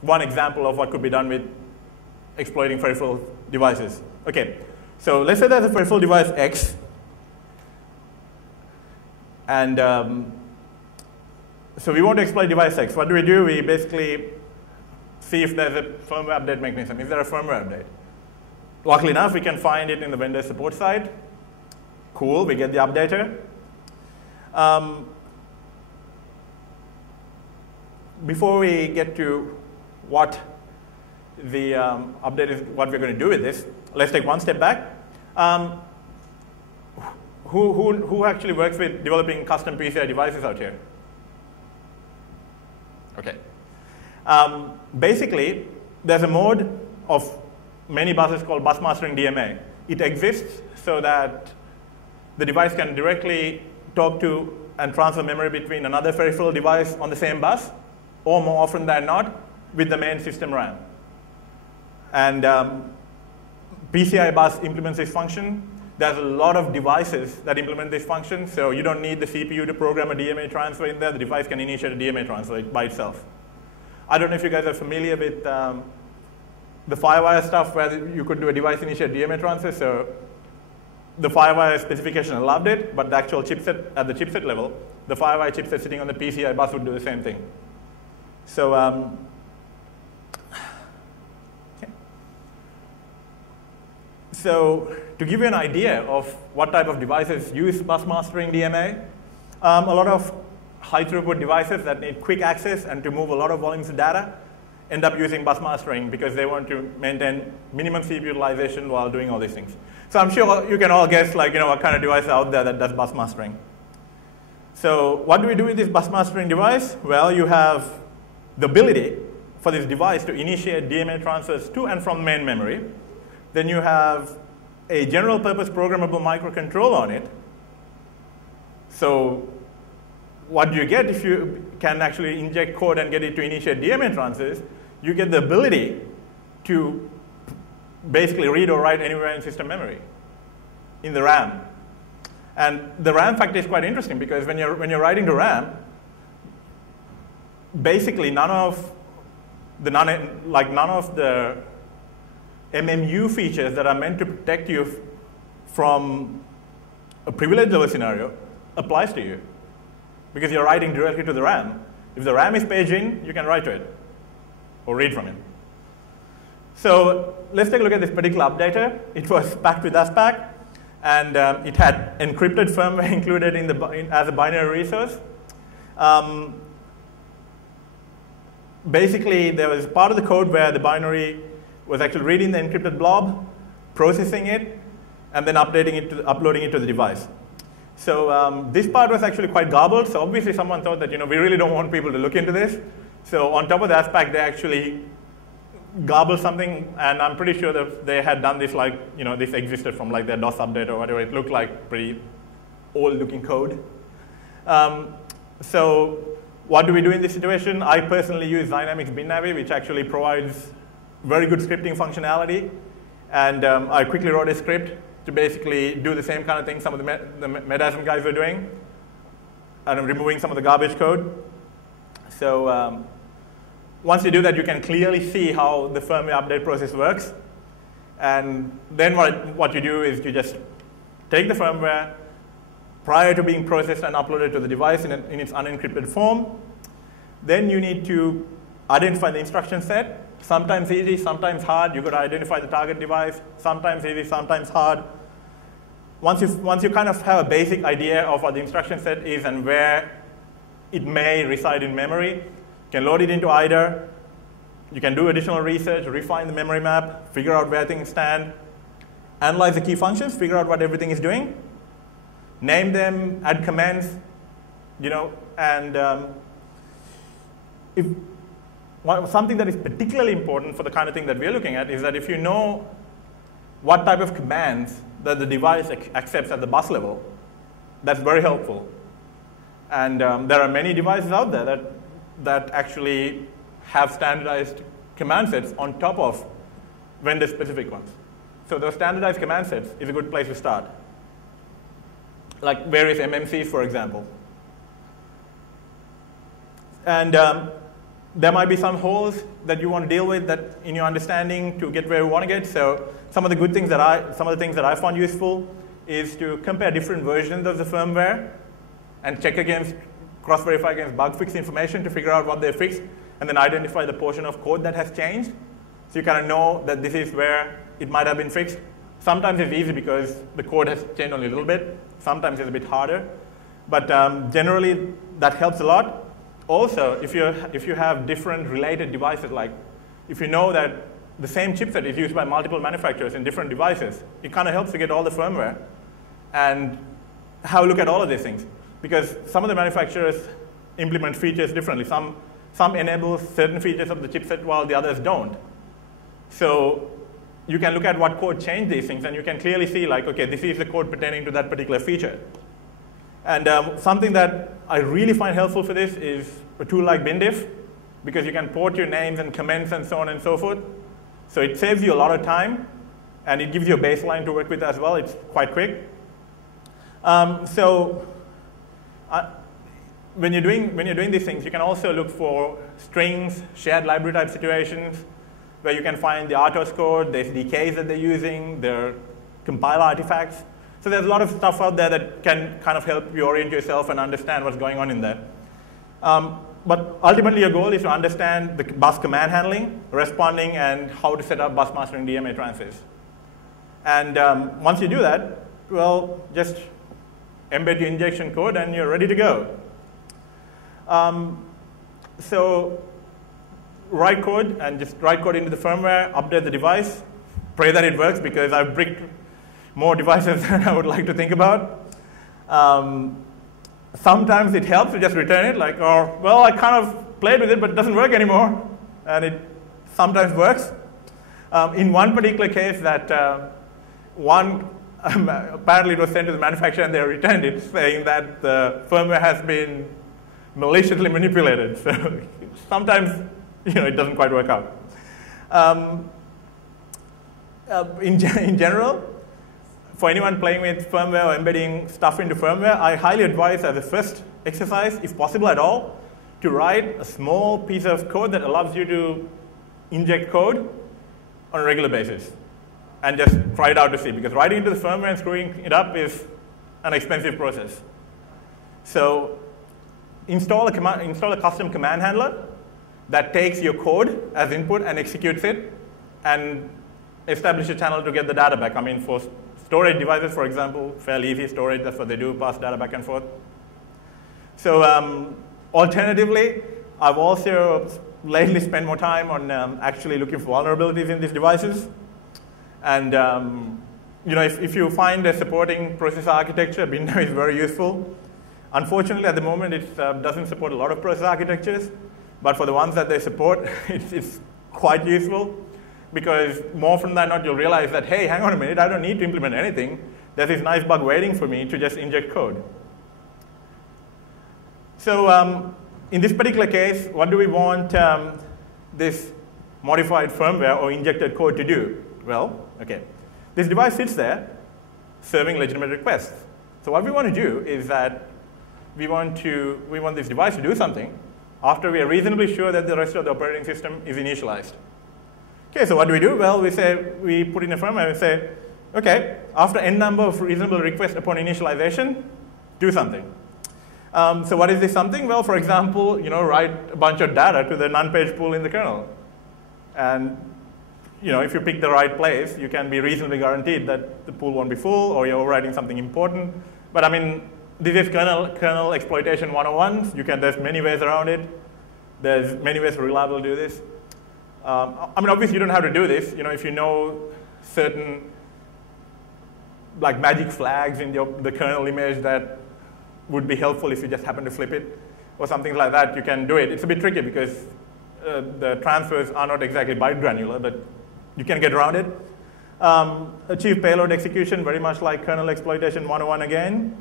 one example of what could be done with exploiting peripheral devices. Okay, so let's say there's a peripheral device X, and so we want to exploit device X. What do? We basically see if there's a firmware update mechanism. Is there a firmware update? Luckily enough, we can find it in the vendor support side. Cool, we get the updater. Before we get to what the update is, what we're going to do with this, let's take one step back. Who actually works with developing custom PCI devices out here? Okay. Basically, there's a mode of many buses called bus mastering DMA. It exists so that the device can directly talk to and transfer memory between another peripheral device on the same bus, or more often than not, with the main system RAM. And PCI bus implements this function. There's a lot of devices that implement this function, so you don't need the CPU to program a DMA transfer in there. The device can initiate a DMA transfer by itself. I don't know if you guys are familiar with the FireWire stuff where you could do a device initiate DMA transfer. So the FireWire specification allowed it, but the actual chipset, at the chipset level, the FireWire chipset sitting on the PCI bus would do the same thing. So okay. So to give you an idea of what type of devices use bus mastering DMA, a lot of high throughput devices that need quick access and to move a lot of volumes of data end up using bus mastering because they want to maintain minimum CPU utilization while doing all these things. So I'm sure you can all guess what kind of device out there that does bus mastering. So what do we do with this bus mastering device? Well, you have the ability for this device to initiate DMA transfers to and from main memory. Then you have a general purpose programmable microcontroller on it. So what you get if you can actually inject code and get it to initiate DMA transfers? You get the ability to basically read or write anywhere in system memory in the RAM. And the RAM factor is quite interesting because when you're writing to RAM, basically none of the MMU features that are meant to protect you from a privilege level scenario applies to you because you're writing directly to the RAM. If the RAM is page in, you can write to it or read from it. So let's take a look at this particular updater. It was packed with ASPAC, and it had encrypted firmware included as a binary resource. Basically, there was part of the code where the binary was actually reading the encrypted blob, processing it, and then uploading it to the device. So this part was actually quite garbled. So obviously, someone thought that we really don't want people to look into this. So on top of the ASPAC, they actually garbled something, and I'm pretty sure that they had done this this existed from their DOS update or whatever. It looked like pretty old-looking code. So what do we do in this situation? I personally use Dynamics BinNavi, which actually provides very good scripting functionality. And I quickly wrote a script to basically do the same kind of thing some of the Medasm guys were doing, and I'm removing some of the garbage code. So once you do that, you can clearly see how the firmware update process works. And then what you do is you just take the firmware prior to being processed and uploaded to the device in its unencrypted form. Then you need to identify the instruction set. Sometimes easy, sometimes hard. You've got to identify the target device. Sometimes easy, sometimes hard. Once you kind of have a basic idea of what the instruction set is and where it may reside in memory, you can load it into IDER. You can do additional research, refine the memory map, figure out where things stand, analyze the key functions, figure out what everything is doing, name them, add commands, and something that is particularly important for the kind of thing that we're looking at is that if you know what type of commands that the device accepts at the bus level, that's very helpful. And there are many devices out there that actually have standardized command sets on top of vendor-specific ones. So those standardized command sets is a good place to start, like various MMCs, for example. And there might be some holes that you want to deal with that in your understanding to get where you want to get. So some of the things that I found useful is to compare different versions of the firmware and check against, cross-verify against bug fix information to figure out what they fixed, and then identify the portion of code that has changed. So you kind of know that this is where it might have been fixed. Sometimes it's easy because the code has changed only a little bit. Sometimes it's a bit harder. But generally, that helps a lot. Also, if you have different related devices, like if you know that the same chipset is used by multiple manufacturers in different devices, it kind of helps to get all the firmware and have a look at all of these things. Because some of the manufacturers implement features differently. Some enable certain features of the chipset while the others don't. So you can look at what code changed these things, and you can clearly see, like, OK, this is the code pertaining to that particular feature. And something that I really find helpful for this is a tool like bindiff, because you can port your names and comments and so on and so forth. So it saves you a lot of time, and it gives you a baseline to work with as well. It's quite quick. When you're doing these things, you can also look for strings, shared library type situations, where you can find the RTOS code, the SDKs that they're using, their compile artifacts. So there's a lot of stuff out there that can kind of help you orient yourself and understand what's going on in there. But ultimately, your goal is to understand the bus command handling, responding, and how to set up bus mastering DMA transfers. And once you do that, well, just embed your injection code, and you're ready to go. So write code, and just write code into the firmware, update the device, pray that it works, because I've bricked more devices than I would like to think about. Sometimes it helps to just return it, like, or, well, I kind of played with it, but it doesn't work anymore. And it sometimes works. In one particular case, that apparently it was sent to the manufacturer, and they returned it, saying that the firmware has been maliciously manipulated. So sometimes, it doesn't quite work out. In general, for anyone playing with firmware or embedding stuff into firmware, I highly advise, as a first exercise, if possible at all, to write a small piece of code that allows you to inject code on a regular basis, and just try it out to see. Because writing into the firmware and screwing it up is an expensive process. So install a custom command handler that takes your code as input and executes it, and establish a channel to get the data back. I mean, for storage devices, for example, fairly easy storage. That's what they do, pass data back and forth. So alternatively, I've also lately spent more time on actually looking for vulnerabilities in these devices. And if you find a supporting processor architecture, binnavi is very useful. Unfortunately, at the moment, it doesn't support a lot of processor architectures. But for the ones that they support, it's quite useful. Because more often than not, you'll realize that, hey, hang on a minute, I don't need to implement anything. There's this nice bug waiting for me to just inject code. So in this particular case, what do we want this modified firmware or injected code to do? Well, OK, this device sits there serving legitimate requests. So what we want to do is that we want this device to do something after we are reasonably sure that the rest of the operating system is initialized. OK, so what do? Well, we put in a firmware and say, OK, after n number of reasonable requests upon initialization, do something. So what is this something? Well, for example, write a bunch of data to the none-page pool in the kernel. And if you pick the right place, you can be reasonably guaranteed that the pool won't be full, or you're overwriting something important. But I mean, this is kernel exploitation 101. There's many ways around it. There's many ways to reliably do this. I mean, obviously, you don't have to do this. If you know certain magic flags in the kernel image that would be helpful if you just happen to flip it, or something like that, you can do it. It's a bit tricky because the transfers are not exactly byte granular, but you can get around it. Achieve payload execution, very much like kernel exploitation 101 again.